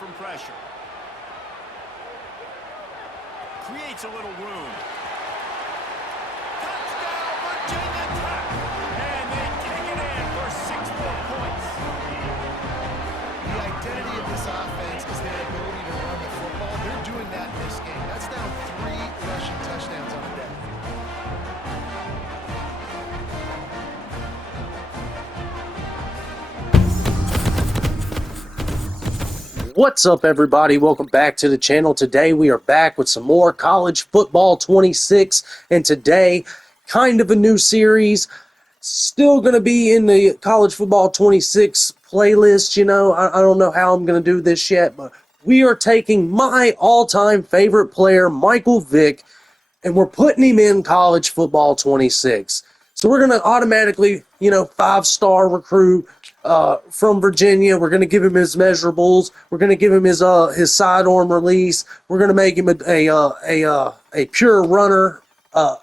from pressure. Creates a little room. Touchdown, Virginia Tech! And they take it in for 6 more points. The identity of this offense is their ability to run the football. They're doing that in this game. That's now 3 rushing touchdowns on the day. What's up, everybody? Welcome back to the channel. Today we are back with some more College Football 26, and today, kind of a new series. Still going to be in the College Football 26 playlist. You know, I don't know how I'm going to do this yet, but we are taking my all-time favorite player, Michael Vick, and we're putting him in College Football 26. So we're going to automatically, 5-star recruit from Virginia. We're going to give him his measurables. We're going to give him his sidearm release. We're going to make him a pure runner. I'm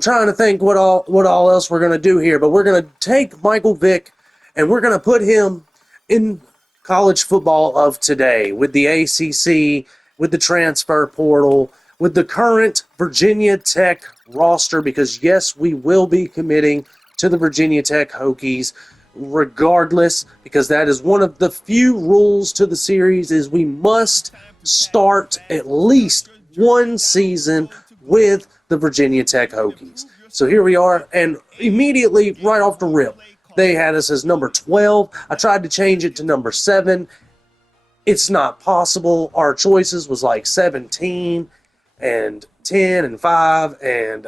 trying to think what all else we're going to do here, but we're going to take Michael Vick and we're going to put him in college football of today with the ACC, with the transfer portal, with the current Virginia Tech roster, because yes, we will be committing to the Virginia Tech Hokies regardless, because that is one of the few rules to the series, is we must start at least one season with the Virginia Tech Hokies. So here we are, and immediately right off the rip, they had us as number 12. I tried to change it to number 7. It's not possible. Our choices was like 17 and 10 and 5 and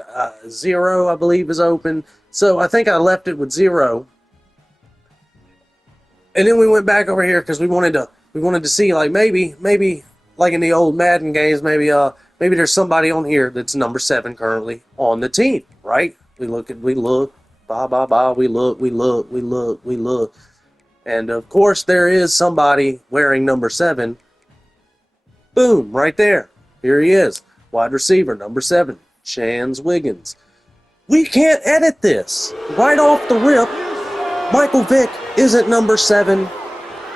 0, I believe, is open. So I think I left it with 0. And then we went back over here because we wanted to see, like, maybe like in the old Madden games, maybe there's somebody on here that's number 7 currently on the team, right? We look, we look. And of course there is somebody wearing number 7. Boom, right there. Here he is. Wide receiver, number 7, Chance Wiggins. We can't edit this. Right off the rip, Michael Vick isn't number 7,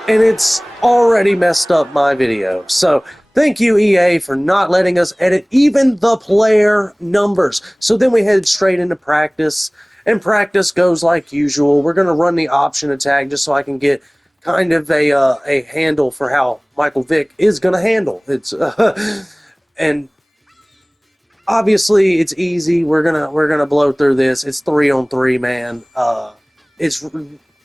and it's already messed up my video. So thank you, EA, for not letting us edit even the player numbers. So then we headed straight into practice, and practice goes like usual. We're going to run the option attack just so I can get kind of a handle for how Michael Vick is going to handle. It's and obviously, it's easy. We're gonna blow through this. It's 3-on-3, man. It's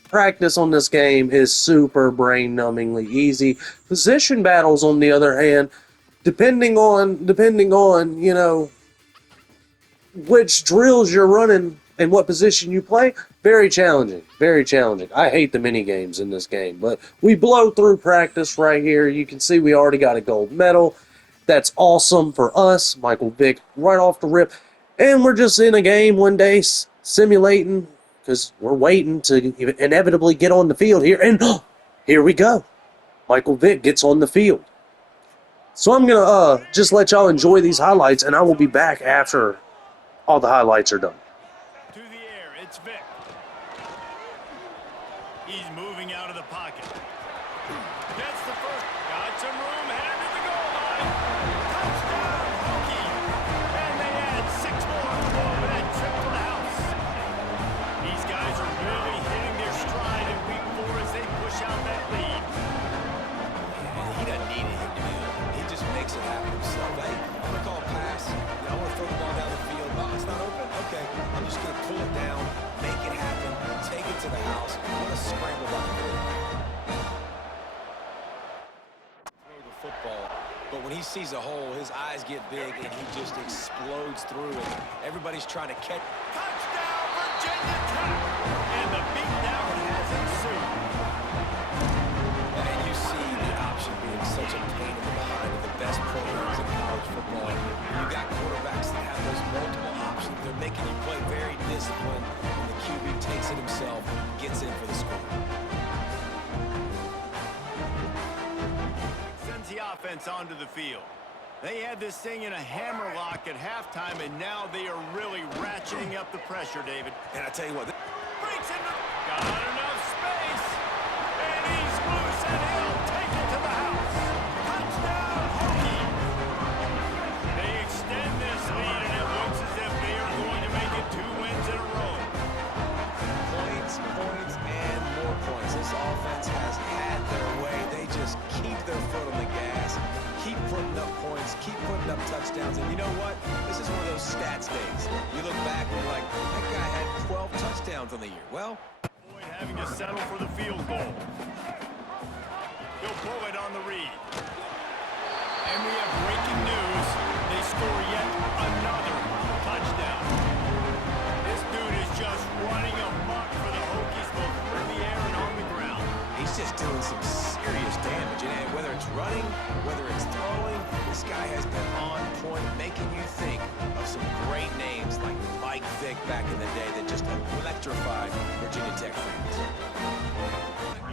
practice on this game is super brain-numbingly easy. Position battles, on the other hand, depending on which drills you're running and what position you play, very challenging. Very challenging. I hate the mini games in this game, but we blow through practice right here. You can see we already got a gold medal. That's awesome for us, Michael Vick, right off the rip. And we're just in a game one day simulating, because we're waiting to inevitably get on the field here. And here we go. Michael Vick gets on the field. So I'm going to just let y'all enjoy these highlights, and I will be back after all the highlights are done. To the air, it's Vick. He's moving out of the pocket. Gets the first. Got some room, headed to the goal line. Touchdown, Hokies. And they add 6 more on the ball with that trip to the house. These guys are really hitting their stride in week 4 as they push out that lead. Yeah, he doesn't need it to do it. He just makes it happen himself. Hey, I'm going to call a pass. I want to throw the ball down the field. Oh, it's not open. Okay, I'm just going to pull it down, make it happen, take it to the house. What a scramble by the quarterback. Throw the football, but when he sees a hole, his eyes get big and he just explodes through it. Everybody's trying to catch. Touchdown, Virginia Tech. And the beatdown has ensued. And you see the option being such a pain in the behind of the best programs in college football. When you got quarterbacks that have those multiple options, they're making you play very disciplined, and the QB takes it himself, gets in for the score. Sends the offense onto the field. They had this thing in a hammerlock at halftime, and now they are really ratcheting up the pressure, David. And I tell you what, Breaks into... Got enough space. And he's loose, and touchdowns on the year. Well, Boyd having to settle for the field goal. He'll pull it on the read. And we have breaking news. They score yet another touchdown. This dude is just running amok for the Hokies, both through the air and on the ground. he's just doing some serious damage. And whether it's running, whether it's throwing, this guy has been on point, making you think of some great names like Mike Vick back in the day that just electrified Virginia Tech fans.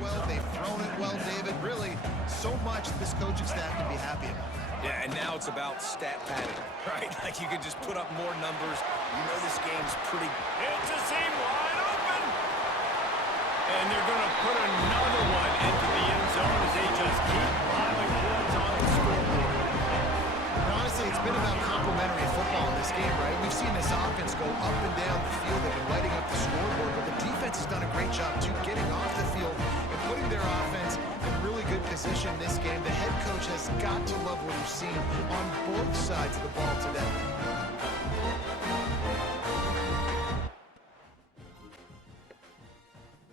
Well, they've thrown it well, David. Really, so much this coaching staff can be happy about. Yeah, and now it's about stat padding, right? Like you can just put up more numbers. You know this game's pretty. It's a seam wide open. And they're going to put another one into the end zone as they just keep piling points on the scoreboard. And honestly, it's been about complementary football in this game, right? We've seen this offense go up and down the field. They've been lighting up the scoreboard, but the defense has done a great job, too, getting off the field and putting their offense in really good position in this game. The head coach has got to love what he's seen on both sides of the ball today.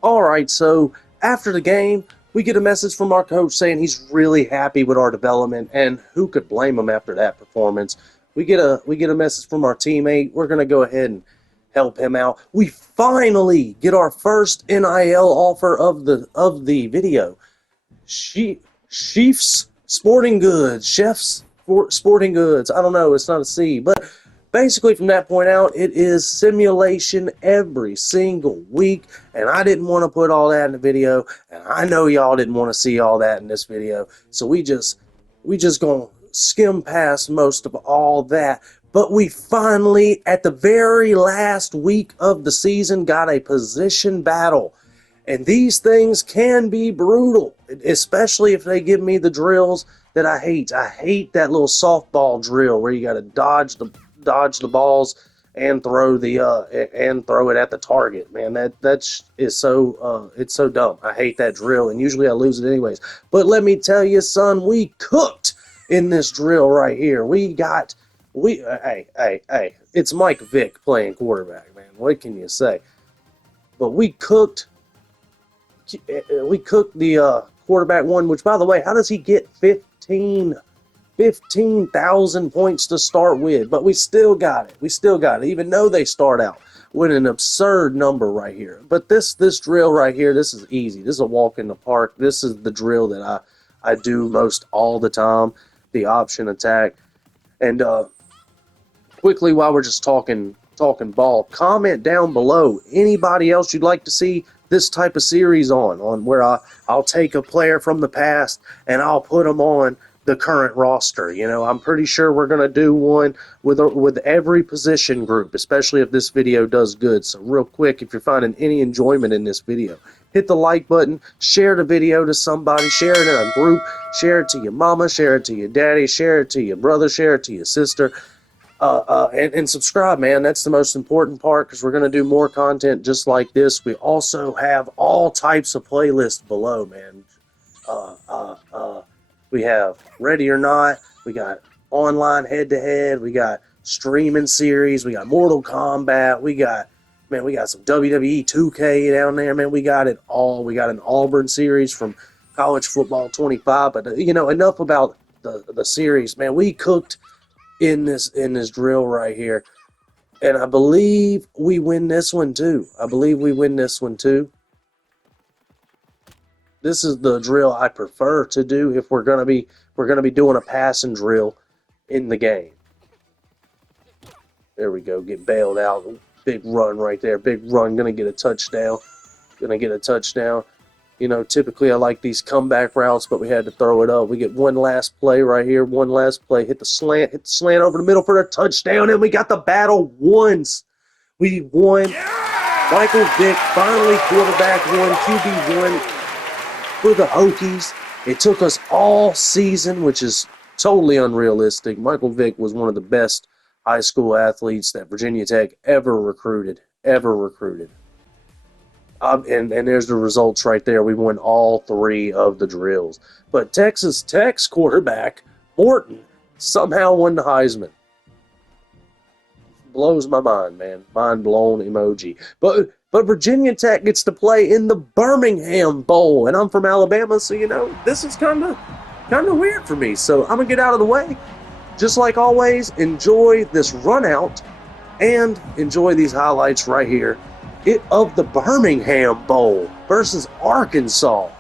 All right, so after the game, we get a message from our coach saying he's really happy with our development, and who could blame him after that performance? We get a message from our teammate. We're going to go ahead and help him out. We finally get our first NIL offer of the video. Chiefs Sporting Goods, Chefs Sporting Goods. I don't know, it's not a C, but basically from that point out, it is simulation every single week, and I didn't want to put all that in the video, and I know y'all didn't want to see all that in this video, so we just gonna skim past most of all that. But we finally, at the very last week of the season, got a position battle. And these things can be brutal, especially if they give me the drills that I hate. I hate that little softball drill where you got to dodge the balls and throw it at the target. Man, that is so it's so dumb. I hate that drill, and usually I lose it anyways. But let me tell you, son, we cooked in this drill right here. Hey, it's Mike Vick playing quarterback, man. What can you say? But we cooked the quarterback one, which, by the way, how does he get 15,000 points to start with? But we still got it. Even though they start out with an absurd number right here. But this drill right here, this is easy. This is a walk in the park. This is the drill that I do most all the time, the option attack. And quickly, while we're just talking ball, comment down below anybody else you'd like to see this type of series on where I'll take a player from the past and I'll put them on the current roster. You know, I'm pretty sure we're going to do one with every position group, especially if this video does good. So real quick, if you're finding any enjoyment in this video, hit the like button, share the video to somebody, share it in a group, share it to your mama, share it to your daddy, share it to your brother, share it to your sister. And subscribe, man. That's the most important part, because we're going to do more content just like this. We also have all types of playlists below, man. We have Ready or Not. We got online head-to-head. We got streaming series. We got Mortal Kombat. We got some WWE 2K down there, man. We got it all. We got an Auburn series from College Football 25. But, enough about the series, man. We cooked in this drill right here, and I believe we win this one too. This is the drill I prefer to do if we're gonna be doing a passing drill in the game. There we go. Get bailed out. Big run right there. Big run. Gonna get a touchdown. Typically I like these comeback routes, but we had to throw it up. We get one last play right here. Hit the slant over the middle for a touchdown, and we got the battle once. We won. Yeah! Michael Vick finally quarterback won, QB1 for the Hokies. It took us all season, which is totally unrealistic. Michael Vick was one of the best high school athletes that Virginia Tech ever recruited. And there's the results right there. We won all three of the drills. But Texas Tech's quarterback, Morton, somehow won the Heisman. blows my mind, man. Mind blown emoji. But Virginia Tech gets to play in the Birmingham Bowl, and I'm from Alabama, so this is kind of weird for me. So I'm gonna get out of the way. Just like always, enjoy this run out and enjoy these highlights right here of the Birmingham Bowl versus Arkansas.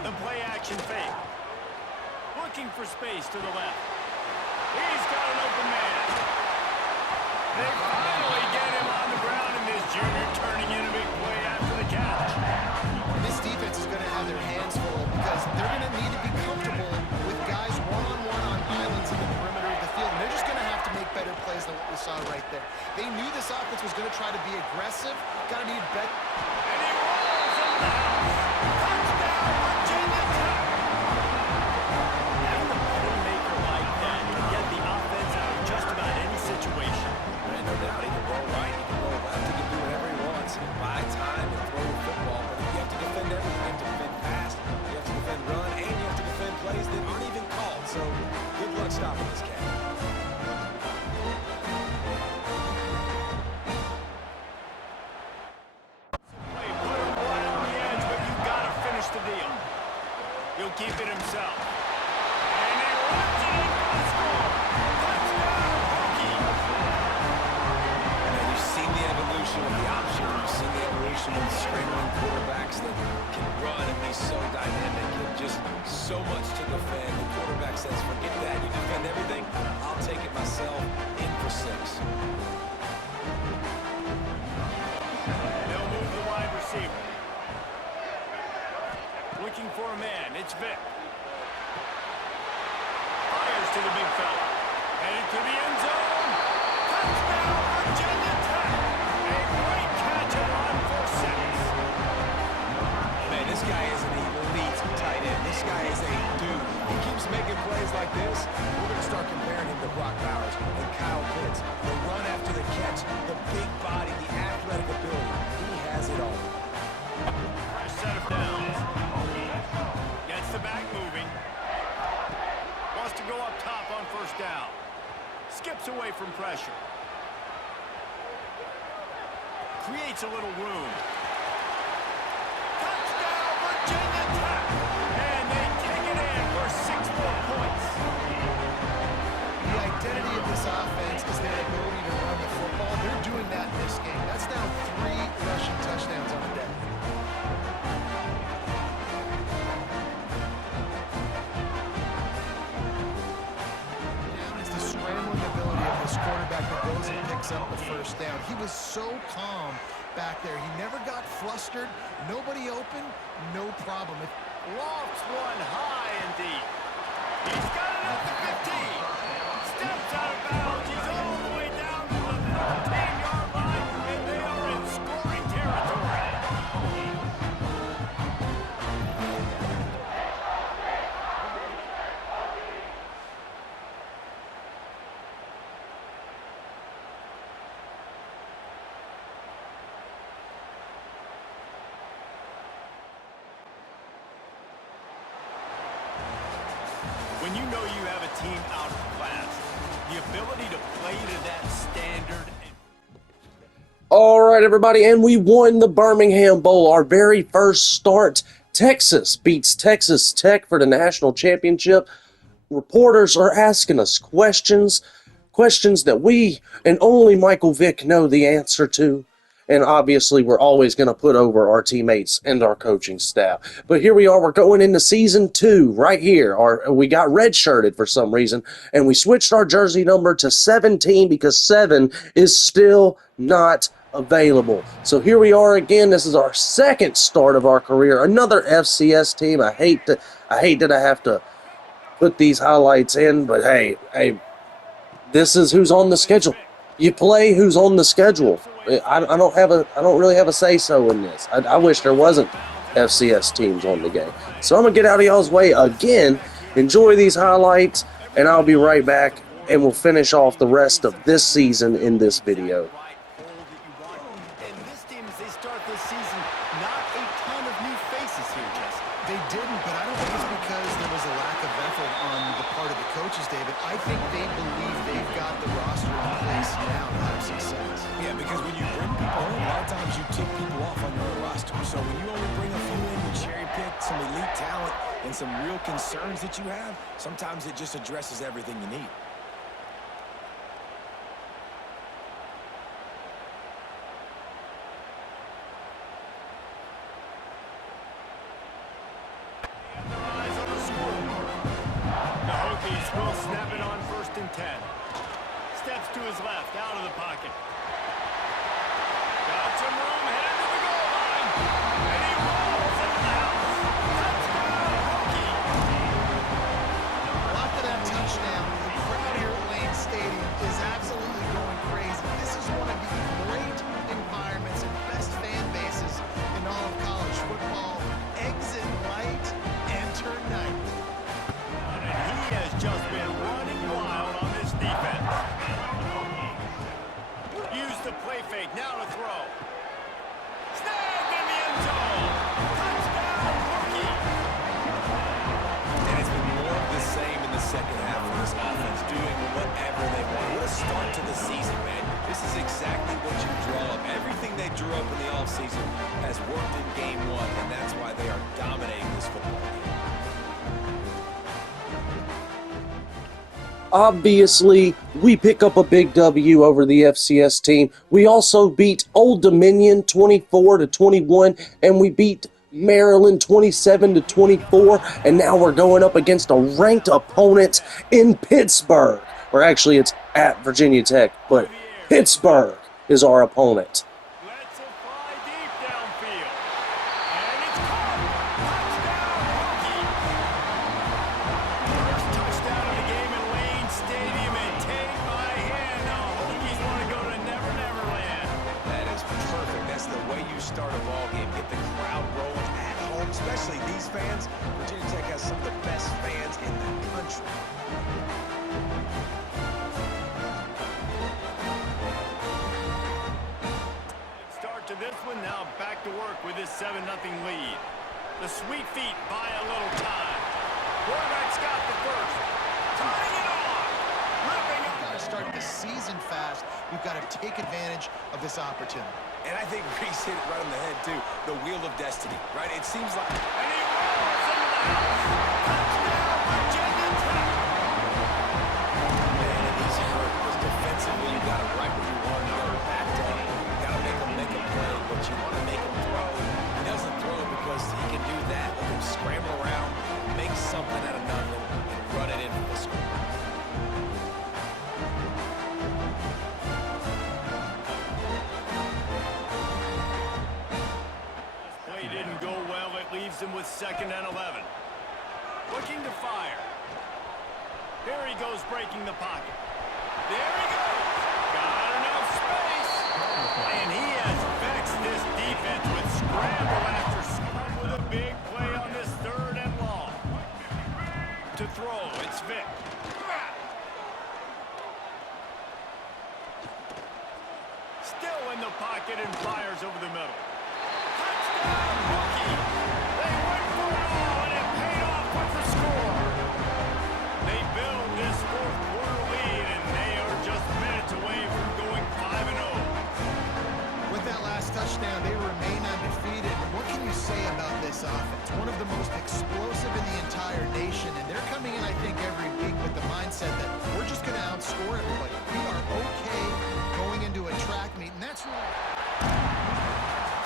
The play action fake. Looking for space to the left. He's got an open man. They finally get him on the ground, and this junior turning in a big play after the catch. And this defense is going to have their hands full because they're going to need to be comfortable with guys one-on-one on islands in the perimeter of the field. And they're just going to have to make better plays than what we saw right there. They knew this offense was going to try to be aggressive. Got to need better. And he rolls into the house. Touchdown, Virginia Tech. Having a playmaker like that can get the offense out of just about any situation. And no doubt, he can roll right, he can roll left, he can do whatever he wants. He can buy time and throw the football, but you have to defend everything. You have to defend pass, you have to defend run, and you have to defend plays that aren't even called. So, good luck stopping this cat. He'll keep it himself. And he runs it in for the score. Touchdown, Hokies. And you've seen the evolution of the option. You've seen the evolution of scrambling quarterbacks that can run and be so dynamic and just so much to defend. The quarterback says, forget that. You defend everything, I'll take it myself. In for 6. They'll move the wide receiver. Looking for a man, it's Vick. Fires to the big fella. Headed to the end zone. Touchdown, Virginia Tech. A great catch at on for 6. Man, this guy is an elite tight end. This guy is a dude. He keeps making plays like this. We're going to start comparing him to Brock Bowers and Kyle Pitts. The run after the catch, the big body, the athletic ability. He has it all. Fresh set of downs. Gets the back moving. Wants to go up top on first down. Skips away from pressure. Creates a little room. Touchdown, Virginia Tech. And they take it in for 6 more points. The identity of this offense is their ability to run the football. They're doing that in this game. That's now 3 rushing touchdowns on the day. Quarterback that goes and picks up the first down. He was so calm back there. He never got flustered. Nobody open. No problem. Lofts one high and deep. He's got it at the 15. Steps out of bounds. He's all the way down to the 13-yard line, and they are in scoring territory. When you know you have a team out of class, the ability to play to that standard. All right, everybody, and we won the Birmingham Bowl, our very first start. Texas beats Texas Tech for the national championship. Reporters are asking us questions that we and only Michael Vick know the answer to. And obviously, we're always going to put over our teammates and our coaching staff. But here we are. We're going into season 2 right here. We got redshirted for some reason, and we switched our jersey number to 17 because 7 is still not available. So here we are again. This is our second start of our career. Another FCS team. I hate that I have to put these highlights in, but hey, this is who's on the schedule. You play who's on the schedule. I don't really have a say so in this. I wish there wasn't FCS teams on the game. So I'm gonna get out of y'all's way again. Enjoy these highlights, and I'll be right back, and we'll finish off the rest of this season in this video. And this team, as they start this season, not a ton of new faces here, Jesse. They didn't, but I don't think it's because there was a lack of effort on the part of the coaches, David. I think they believe they've got the roster in place now to have success. Yeah, because when you bring people in, a lot of times you tick people off on your roster. So when you only bring a few in, you cherry pick some elite talent and some real concerns that you have, sometimes it just addresses everything you need. Will snap it on 1st and 10. Steps to his left, out of the pocket. Got some room, headed to the goal line. And he rolls into the house. Touchdown, Hokie. After that touchdown, the crowd here at Lane Stadium is absolutely going crazy. This is one of the great environments and best fan bases in all of college football. Exit light, enter night. He has just been running wild on this defense. Use the play fake, now to throw. Snagged in the end zone. Touchdown, Hokie. And it's been more of the same in the second half of this offense, doing whatever they want. What a start to the season, man. This is exactly what you draw up. Everything they drew up in the offseason has worked in game one, and that's why they are dominating this football game. Obviously, we pick up a big W over the FCS team. We also beat Old Dominion 24-21, and we beat Maryland 27-24, and now we're going up against a ranked opponent in Pittsburgh. Or actually, it's at Virginia Tech, but Pittsburgh is our opponent. Let's it fly deep downfield. And it's caught. Touchdown, Hokie. First touchdown of the game in Lane Stadium, and take my hand. Now Hokies want to go to Never Never Land. That is perfect. That's the way you start a ball game. Get the crowd rolling at home, especially these fans. Virginia Tech has some of the best fans in the country. Start to this one, now back to work with his 7-0 lead. The sweet feet buy a little time. Quarterback's got the first. Turning it on. Ripping We've got up. to start the season fast. We've got to take advantage of this opportunity. And I think Reese hit it right on the head, too. The wheel of destiny, right? It seems like... And he rolls into the house. Touchdown, Virginia Tech. Man, and he's hurt because defensively you got it right where you want. You got it backed up. You got to make him play, but you want to make him throw. He doesn't throw because he can do that. Let him scramble around, make something out of nothing, and run it in for the score. Play didn't go well. It leaves him with 2nd and 11. Looking to fire. Here he goes, breaking the pocket. There he goes. Got enough space. And he has vexed this defense with scramble after scramble with a big play on this 3rd and long. To throw, it's Vick. Still in the pocket and fires over the middle. Touchdown, Hokie! They went for it all, and it paid off with the score. They build this 4th quarter lead, and they are just minutes away from going 5-0. With that last touchdown, they remain undefeated. What can you say about this offense? One of the most explosive in the entire nation, and they're coming in, I think, every week with the mindset that we're just going to outscore everybody. We are okay going into a track meet, and that's really...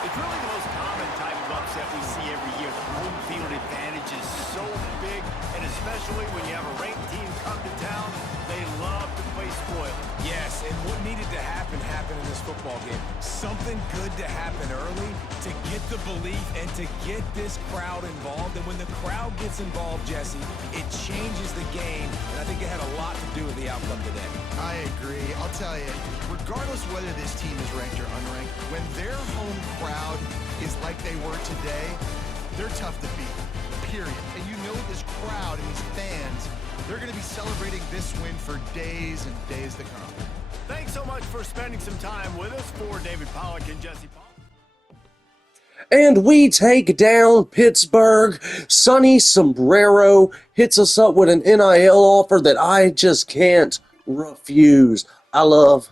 It's really the most common type of upset we see every year. The home field advantage is so big, and especially when you have a ranked team come to town, They love to play spoiler. Yes, and what needed to happen happened in this football game. Something good to happen early to get the belief and to get this crowd involved. And when the crowd gets involved, Jesse, it changes the game. And I think it had a lot to do with the outcome today. I agree. I'll tell you, regardless whether this team is ranked or unranked, when their home crowd is like they were today, they're tough to beat, period. And you know this crowd and these fans, they're going to be celebrating this win for days and days to come. Thanks so much for spending some time with us. For David Pollack and Jesse Paul. And we take down Pittsburgh. Sonny Sombrero hits us up with an NIL offer that I just can't refuse. I love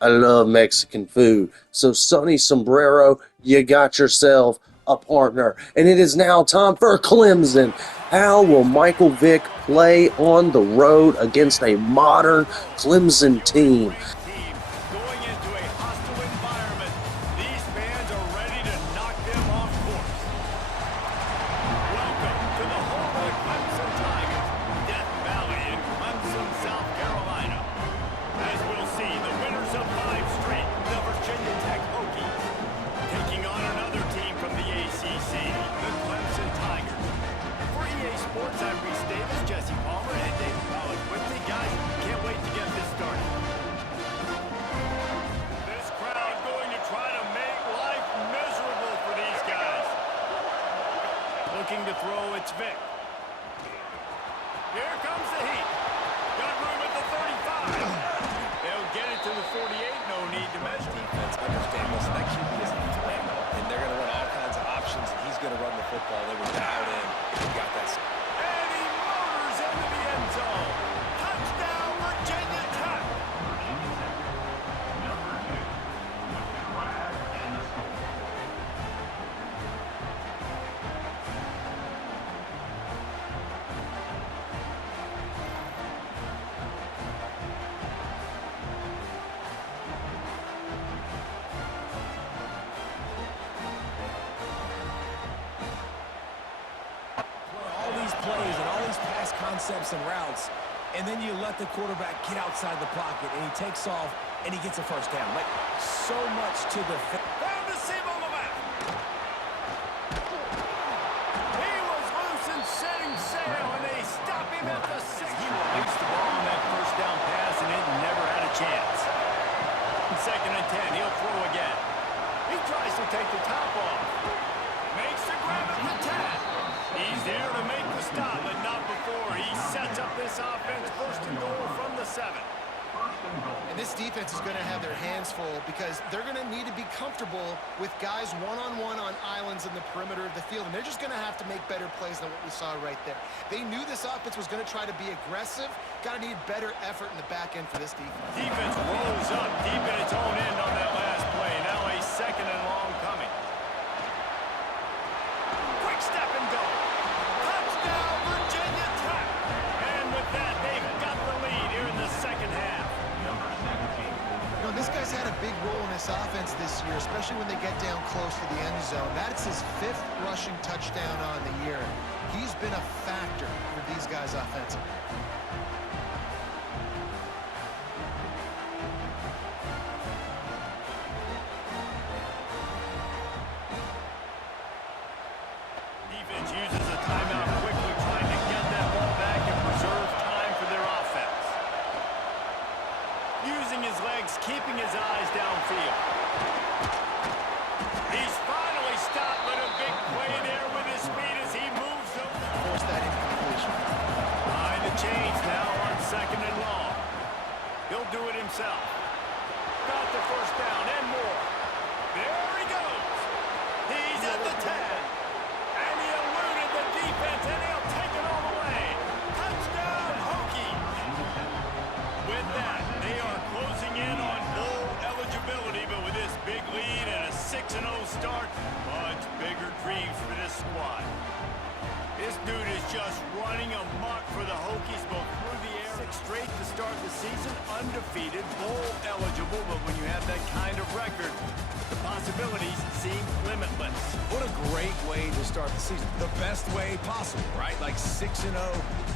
Mexican food. So Sonny Sombrero, you got yourself a partner. And it is now time for Clemson. How will Michael Vick play on the road against a modern Clemson team? Going into a hostile environment, these fans are ready to knock them off course. Welcome to the home of the Clemson Tigers, Death Valley in Clemson, South Carolina. As we'll see, the winners of 5 straight, the Virginia Tech Hokies, taking on another team from the ACC, the Clemson Tigers. For EA Sports, I'm Reese Davis, Jesse Palmer, and David Pollack with me. Guys, can't wait to get this started. This crowd going to try to make life miserable for these guys. Looking to throw, it's Vick. Here comes the heat. Got room at the 35. They'll get it to the 48. No need to measure. Defense understand, listen, that QB is a threat, and they're going to run all kinds of options, and he's going to run the football. They were dialed in. He got that. And he motors into the end zone. Touchdown, Virginia Tech. All these plays and all these pass concepts and routes, and then you let the quarterback get outside the pocket, and he takes off, and he gets a first down. Like, so much to the... Found the seam on the left. He was loose and setting sail, and they stop him at the 6. He released the ball on that first down pass, and it never had a chance. 2nd and 10, he'll throw again. He tries to take the top off. Makes the grab at the 10. He's there to make the stop, but not before. He sets up this offense 1st and goal from the 7. And this defense is going to have their hands full because they're going to need to be comfortable with guys one-on-one on islands in the perimeter of the field. And they're just going to have to make better plays than what we saw right there. They knew this offense was going to try to be aggressive. Got to need better effort in the back end for this defense. Defense rolls up deep in its own end on that last play. Now a 2nd and long coming. Quick step and go. Touchdown, Virginia Tech. And with that, they've got the lead here in the 2nd half. You know, this guy's had a big role in this offense this year, especially when they get down close to the end zone. That's his 5th rushing touchdown on the year. He's been a factor for these guys offensively. Defense uses a timeout quickly, trying to get that ball back and preserve time for their offense. Using his legs, keeping his eyes downfield. He's finally stopped, but a big play there with his speed as he moves them. Force that incompletion. Behind the chains now on 2nd and long. He'll do it himself. Got the first down and more. There he goes. He's at the 10. And he eluded the defense, and he'll take it all the way. Touchdown, Hokies. With that, they are closing in on bowl eligibility, but with this big lead and a 6-0 start, much bigger dreams for this squad. This dude is just running amok for the Hokies both through the air. 6 straight to start the season, undefeated, bowl eligible, but when you have that kind of record, the possibilities seem limitless. What a great way to start the season. The best way possible, right? Like 6-0,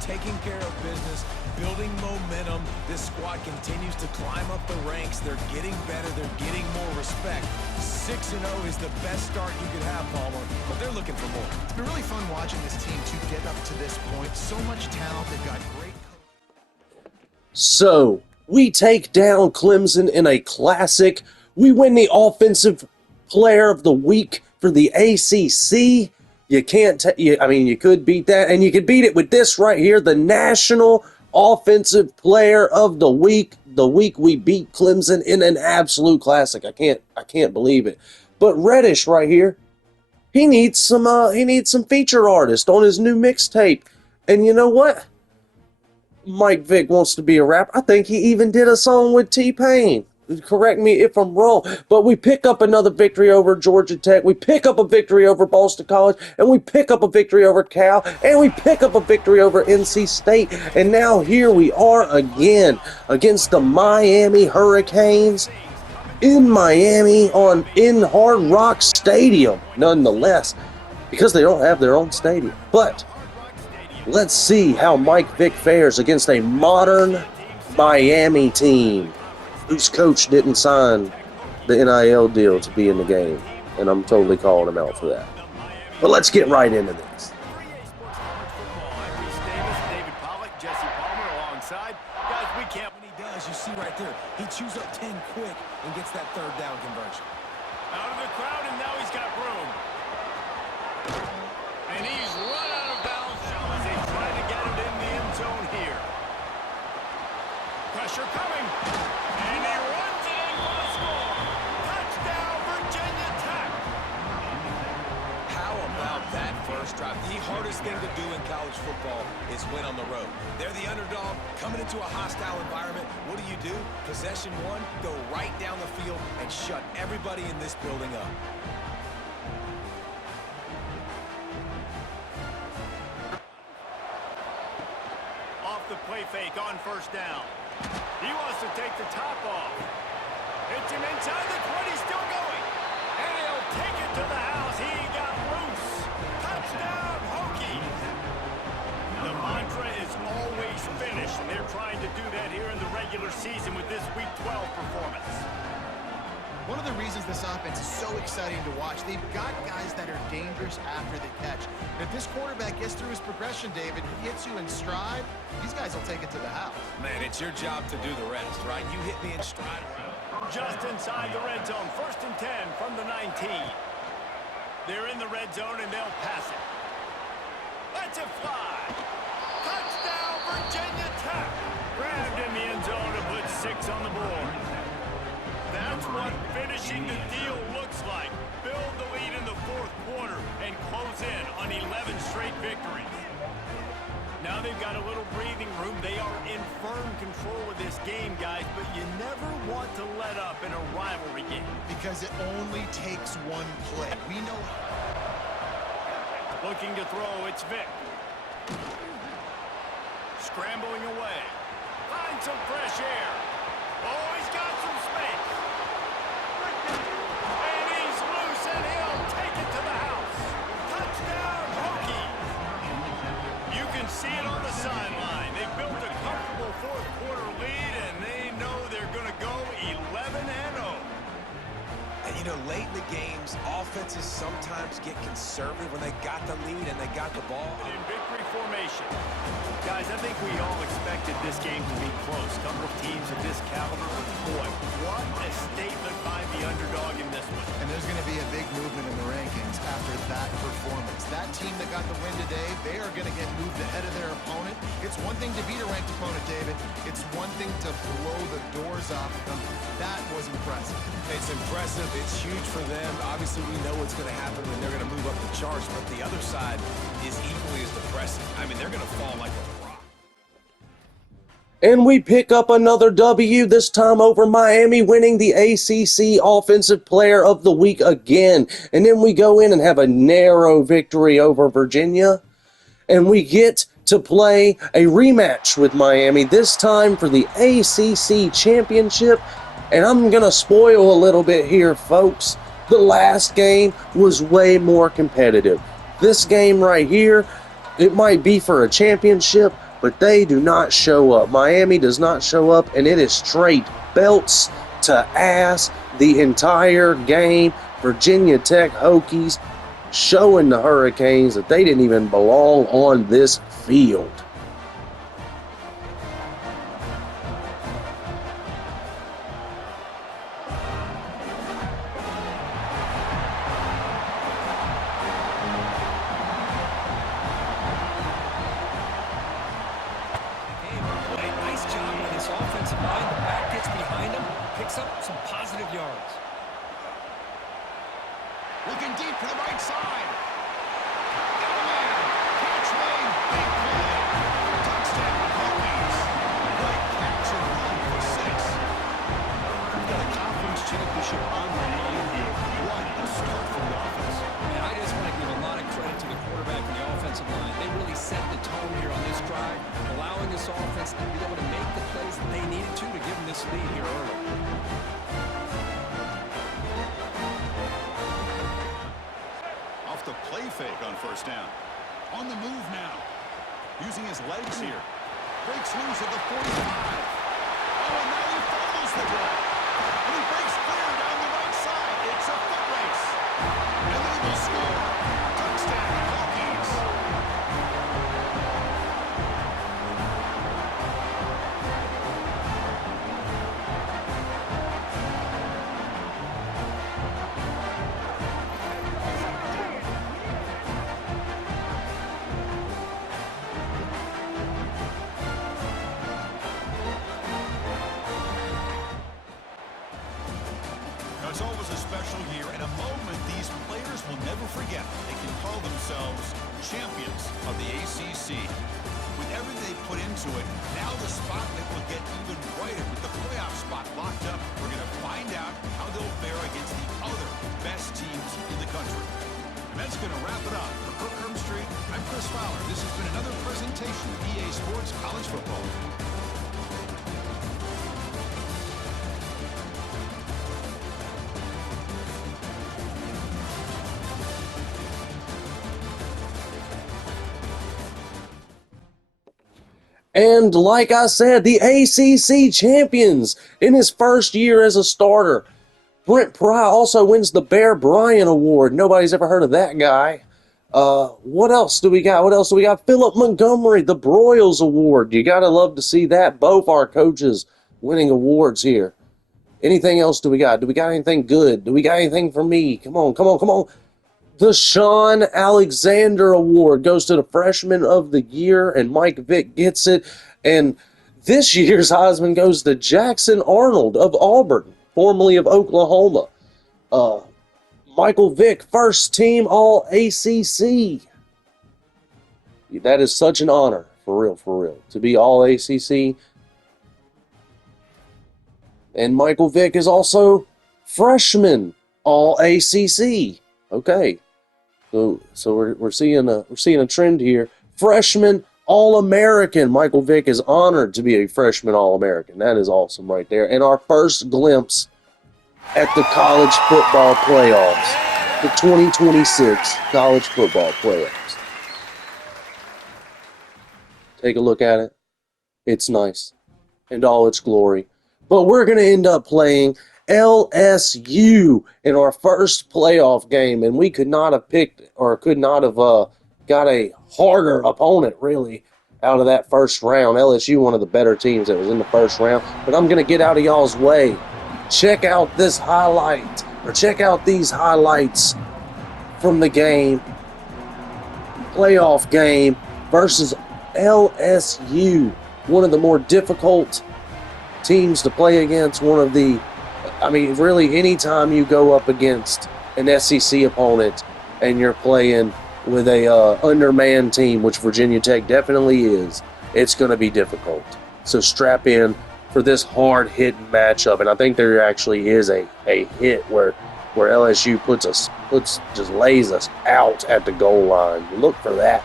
taking care of business, building momentum. This squad continues to climb up the ranks. They're getting better. They're getting more respect. 6-0 is the best start you could have, Palmer, but they're looking for more. It's been really fun watching this team to get up to this point. So much talent. They've got great. So, we take down Clemson in a classic. We win the Offensive Player of the Week for the ACC. You can't, I mean, you could beat that, and you could beat it with this right here, the National Offensive Player of the Week. The week we beat Clemson in an absolute classic. I can't believe it. But Reddish right here, he needs some feature artist on his new mixtape. And you know what? Mike Vick wants to be a rapper. I think he even did a song with T-Pain. Correct me if I'm wrong, but we pick up another victory over Georgia Tech. We pick up a victory over Boston College, and we pick up a victory over Cal, and we pick up a victory over NC State. And now here we are again against the Miami Hurricanes in Miami in Hard Rock Stadium, nonetheless, because they don't have their own stadium. But let's see how Mike Vick fares against a modern Miami team whose coach didn't sign the NIL deal to be in the game. And I'm totally calling him out for that. But let's get right into this. When he does, you see right there, he chews up 10 quick and gets that third down conversion. Out of the crowd, and now he's got room. And he's run out of bounds as they try to get it in the end zone here. Pressure coming. And he runs it in for the score. Touchdown, Virginia Tech. How about that first drive? The hardest thing to do in college football is win on the road. They're the underdog coming into a hostile environment. What do? Possession one, go right down the field and shut everybody in this building up. Off the play fake on first down. He wants to take the top off. Hits him inside the 20, still going. And he'll take it to the house. He got loose. Touchdown, Hokies. The mantra is always finish, and they're trying to do that here in the regular season with this Week 12 performance. One of the reasons this offense is so exciting to watch, they've got guys that are dangerous after the catch. And if this quarterback gets through his progression, David, he hits you in stride, these guys will take it to the house. Man, it's your job to do the rest, right? You hit me in stride. Just inside the red zone, 1st and 10 from the 19. They're in the red zone, and they'll pass it. Let's it fly. Touchdown, Virginia Tech. Grabbed in the end zone to put 6 on the board. That's what finishing the deal looks like. Build the lead in the 4th quarter and close in on 11 straight victories. Now they've got a little breathing room. They are in firm control of this game, guys, but you never want to let up in a rivalry game. Because it only takes one play. We know. Looking to throw, it's Vick. Scrambling away. Finds some fresh air. Oh, he's got some space. And he's loose, and he'll take it to the house. Touchdown, Hokies. You can see it on the sideline. They've built a comfortable 4th quarter lead, and they know they're going to go 11-0. And you know, late in the games, offenses sometimes get conservative when they got the lead and they got the ball. In victory formation. Guys, I think we all expected this game to be close. Couple of teams of this caliber, but boy, what a statement by the underdog in this one. And there's going to be a big movement in the rankings after that performance. That team that got the win today, they are going to get moved ahead of their opponent. It's one thing to beat a ranked opponent, David. It's one thing to blow the doors off of them. That was impressive. It's impressive. It's huge for them. Obviously, we know what's going to happen when they're going to move up the charts, but the other side is equally as depressing. I mean, they're going to fall like a rock. And we pick up another W, this time over Miami, winning the ACC Offensive Player of the Week again. And then we go in and have a narrow victory over Virginia. and we get to play a rematch with Miami, this time for the ACC Championship. And I'm going to spoil a little bit here, folks. The last game was way more competitive. This game right here, it might be for a championship, but they do not show up. Miami does not show up, and it is straight belts to ass the entire game. Virginia Tech Hokies showing the Hurricanes that they didn't even belong on this field. Nice job by this offensive line. The back gets behind him, picks up some positive yards. Looking deep to the right side. Got a man. Catch made. Big play. Touchdown, Hokies. Great catch and run for 6. We've got a conference championship on the line here. What a start for the offense. And I just want to give a lot of credit to the quarterback and the offensive line. They really set the tone here on this drive, allowing this offense to be able to make the plays that they needed to give them this lead here early. Off the play fake on first down. On the move now. Using his legs here. Breaks loose at the 45. Oh, and now he follows the ball. And he breaks clear down the right side. It's a foot race. And they will score. Touchdown, Hokies. Now, it's always a special year and a moment these players will never forget. They can call themselves champions of the ACC. With everything they put into it, now the spotlight will get even brighter with the playoff spot locked up. We're going to find out how they'll fare against the other best teams in the country. And that's going to wrap it up. For Kirk Street, I'm Chris Fowler. This has been another presentation of EA Sports College Football. And like I said, the ACC champions in his first year as a starter. Brent Pry also wins the Bear Bryant Award. Nobody's ever heard of that guy. What else do we got? Philip Montgomery, the Broyles Award. You gotta love to see that. Both our coaches winning awards here. Anything else do we got? Do we got anything good? Do we got anything for me? Come on. The Sean Alexander Award goes to the Freshman of the Year, and Mike Vick gets it. And this year's Heisman goes to Jackson Arnold of Auburn, formerly of Oklahoma. Michael Vick, first team All-ACC. That is such an honor, for real, to be All-ACC. And Michael Vick is also freshman All-ACC. Okay. So we're seeing a trend here. Freshman All-American. Michael Vick is honored to be a freshman All-American. That is awesome right there. And our first glimpse at the college football playoffs. The 2026 college football playoffs. Take a look at it. It's nice. In all its glory. But we're going to end up playing LSU in our first playoff game, and we could not have got a harder opponent, really, out of that first round. LSU, one of the better teams that was in the first round. But I'm going to get out of y'all's way. Check out this highlight, or check out these highlights from the game. Playoff game versus LSU. One of the more difficult teams to play against. Really, anytime you go up against an SEC opponent and you're playing with a undermanned team, which Virginia Tech definitely is, it's going to be difficult. So strap in for this hard-hitting matchup. And I think there actually is a hit where where LSU just lays us out at the goal line. Look for that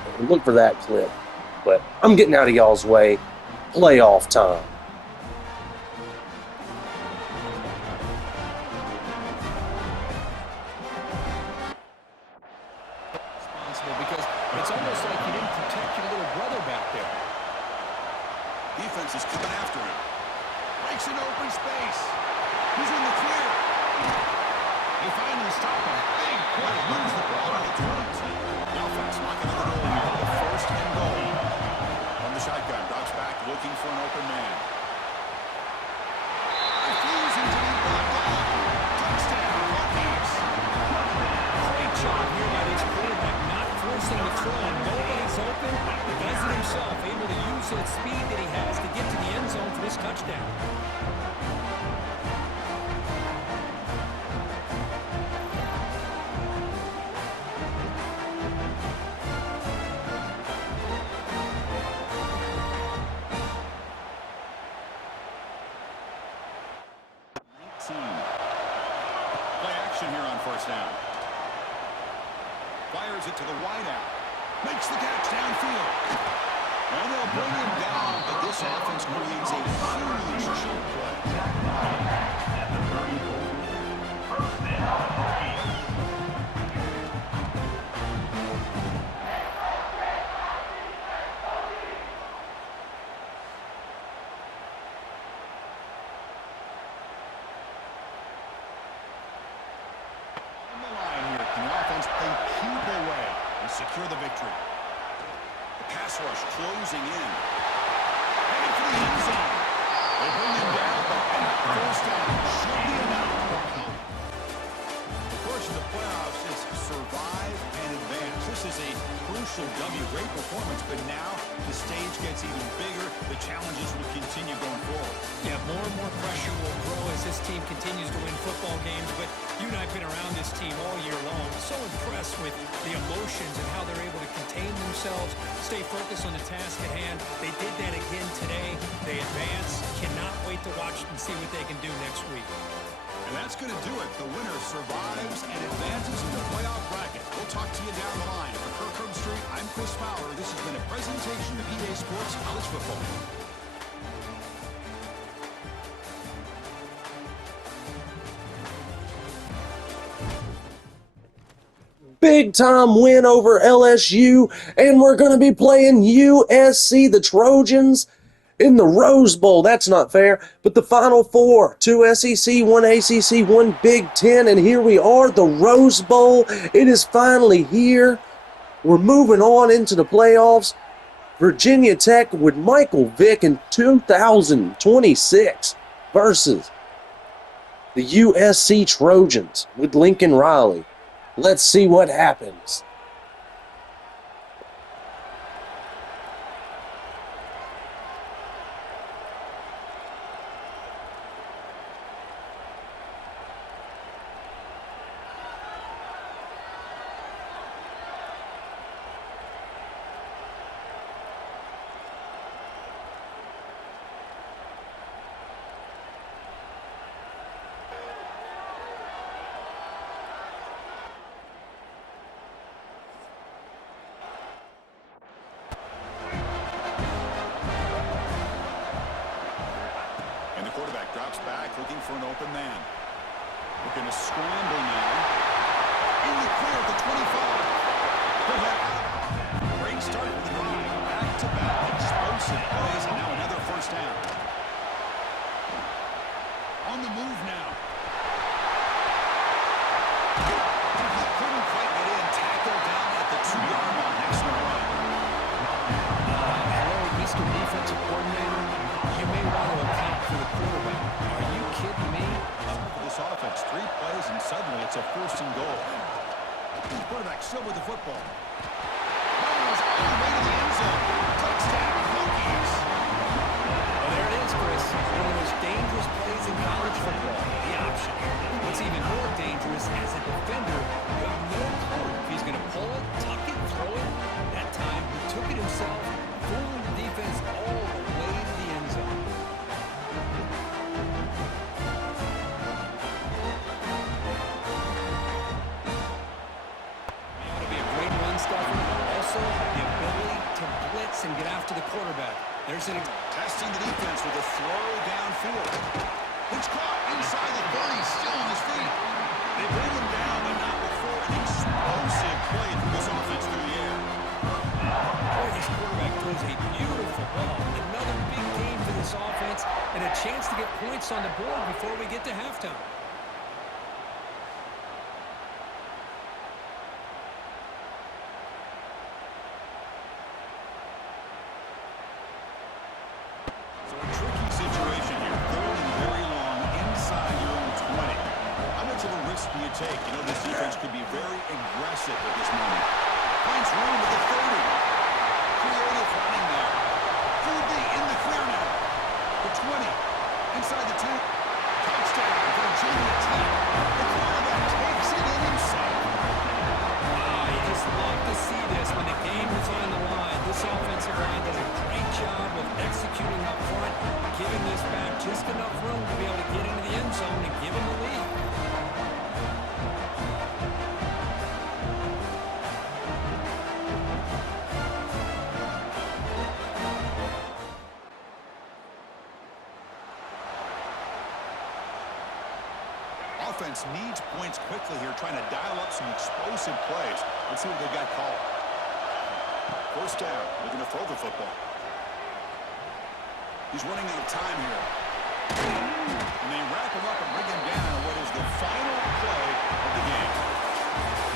clip. But I'm getting out of y'all's way. Playoff time. Because it's almost like you didn't protect your little brother back there. Defense is coming after him. Breaks into open space. He's in the clear. They finally stop him. Big play. Moves the ball to the 20. The offense knocking on the goal here. The first and goal. From the shotgun. Drops back looking for an open man. Refusing to be blocked out. Touchdown. Hokies. Great job here by this quarterback, not forcing the throw. Nobody's open. He does it himself, able to use that speed that he has to get to the end zone for this touchdown. Play action here on first down. Fires it to the wideout. Makes the catch downfield. And they'll bring him down, but this offense creates a huge chunk play. On the line here, can the offense play keep away and secure the victory? The pass rush closing in. Heading for the end zone. They bring him down, but that first down should be enough. The course of the playoffs is survive and advance. This is a crucial W. Great performance, but now the stage gets even bigger. The challenges will continue going forward. Yeah, more and more pressure will grow as this team continues to win football games, but you and I have been around this team all year long. So impressed with the emotions and how they're able to contain themselves, stay focused on the task at hand. They did that again today. They advance. Cannot wait to watch and see what they can do next week. And that's going to do it. The winner survives and advances in the playoff bracket. We'll talk to you down the line. For Kirk Herbstreit, I'm Chris Fowler. This has been a presentation of EA Sports College Football. Big time win over LSU, and we're going to be playing USC, the Trojans, in the Rose Bowl. That's not fair, but the Final Four, 2 SEC, 1 ACC, 1 Big Ten, and here we are, the Rose Bowl. It is finally here. We're moving on into the playoffs. Virginia Tech with Michael Vick in 2026 versus the USC Trojans with Lincoln Riley. Let's see what happens. Drops back, looking for an open man. We're going to scramble now. In the clear at the 25. Great start with the drive. Back-to-back explosive plays, and now another first down. On the move now. He couldn't quite get in. Tackle down at the 2-yard line. Excellent run. Hello, Mr. Defensive Coordinator. You may want to account for the quarterback. Are you kidding me? This offense, 3 plays, and suddenly it's a first and goal. The quarterback still with the football. Runs all the way to the end zone. Touchdown, Hokies. Well, there it is, Chris. One of the most dangerous plays in college football. The option. What's even more dangerous, as a defender, you have no clue if he's going to pull it, tuck it, throw it. That time, he took it himself, fooling the defense all the way to the end zone. off to the quarterback. There's an Testing the defense with a throw downfield. It's caught inside the 30, still on his feet. They bring him down, but not before an explosive play from this offense through the air. Boy, this quarterback throws a beautiful ball. Another big game for this offense and a chance to get points on the board before we get to halftime. So a tricky situation here. Third and very long inside your own 20. How much of a risk do you take? You know, this defense could be very aggressive at this moment. Finds room at the 30. Creative running there. Could be in the clear now. The 20. Inside the 10. Touchdown. Virginia Tech. The quarterback takes it in himself. You just love to see this when the game is on the line. This offensive line does a great job of executing up front, giving this back just enough room to be able to get into the end zone and give them the lead. Offense needs points quickly here, trying to dial up some explosive plays. Let's see what they've got called. First down, looking to throw the football. He's running out of time here. And they wrap him up and bring him down on what is the final play of the game.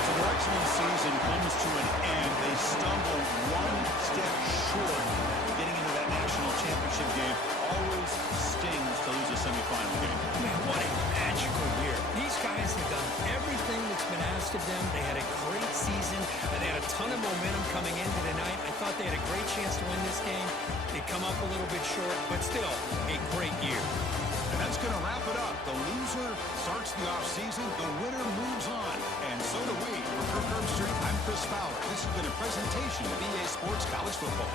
So the Richmond season comes to an end. They stumble one step short of getting into that national championship game. Always stings to lose a semifinal game. Man, what a magical year. These guys have done everything that's been asked of them. They had a great season. They had a ton of momentum coming into tonight. I thought they had a great chance to win this game. They come up a little bit short, but still a great year. And that's going to wrap it up. The loser starts the offseason. The winner moves on. And so do we. For Kirk Herbstreit, I'm Chris Fowler. This has been a presentation of EA Sports College Football.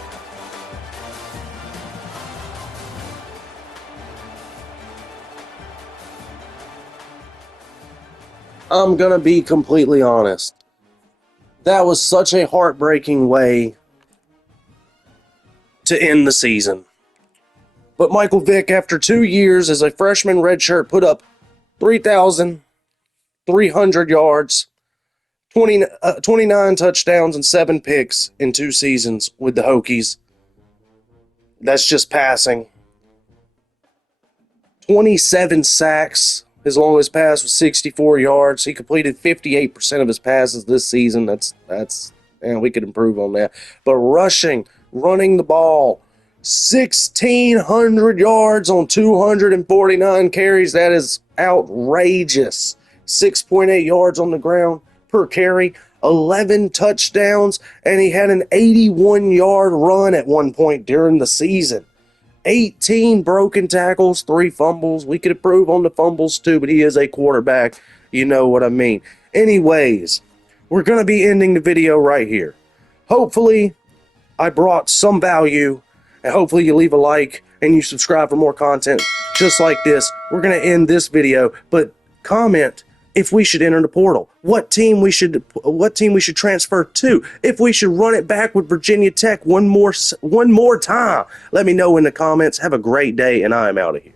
I'm going to be completely honest. That was such a heartbreaking way to end the season. But Michael Vick, after 2 years as a freshman redshirt, put up 3,300 yards, 29 touchdowns, and 7 picks in 2 seasons with the Hokies. That's just passing. 27 sacks. His longest pass was 64 yards. He completed 58% of his passes this season. And we could improve on that. But running the ball, 1,600 yards on 249 carries. That is outrageous. 6.8 yards on the ground per carry, 11 touchdowns, and he had an 81-yard run at one point during the season. 18 broken tackles, 3 fumbles. We could improve on the fumbles too, but he is a quarterback. You know what I mean. Anyways, we're going to be ending the video right here. Hopefully, I brought some value, and hopefully you leave a like and you subscribe for more content just like this. We're going to end this video, but comment if we should enter the portal, what team we should transfer to, if we should run it back with Virginia Tech one more time. Let me know in the comments. Have a great day, and I am out of here.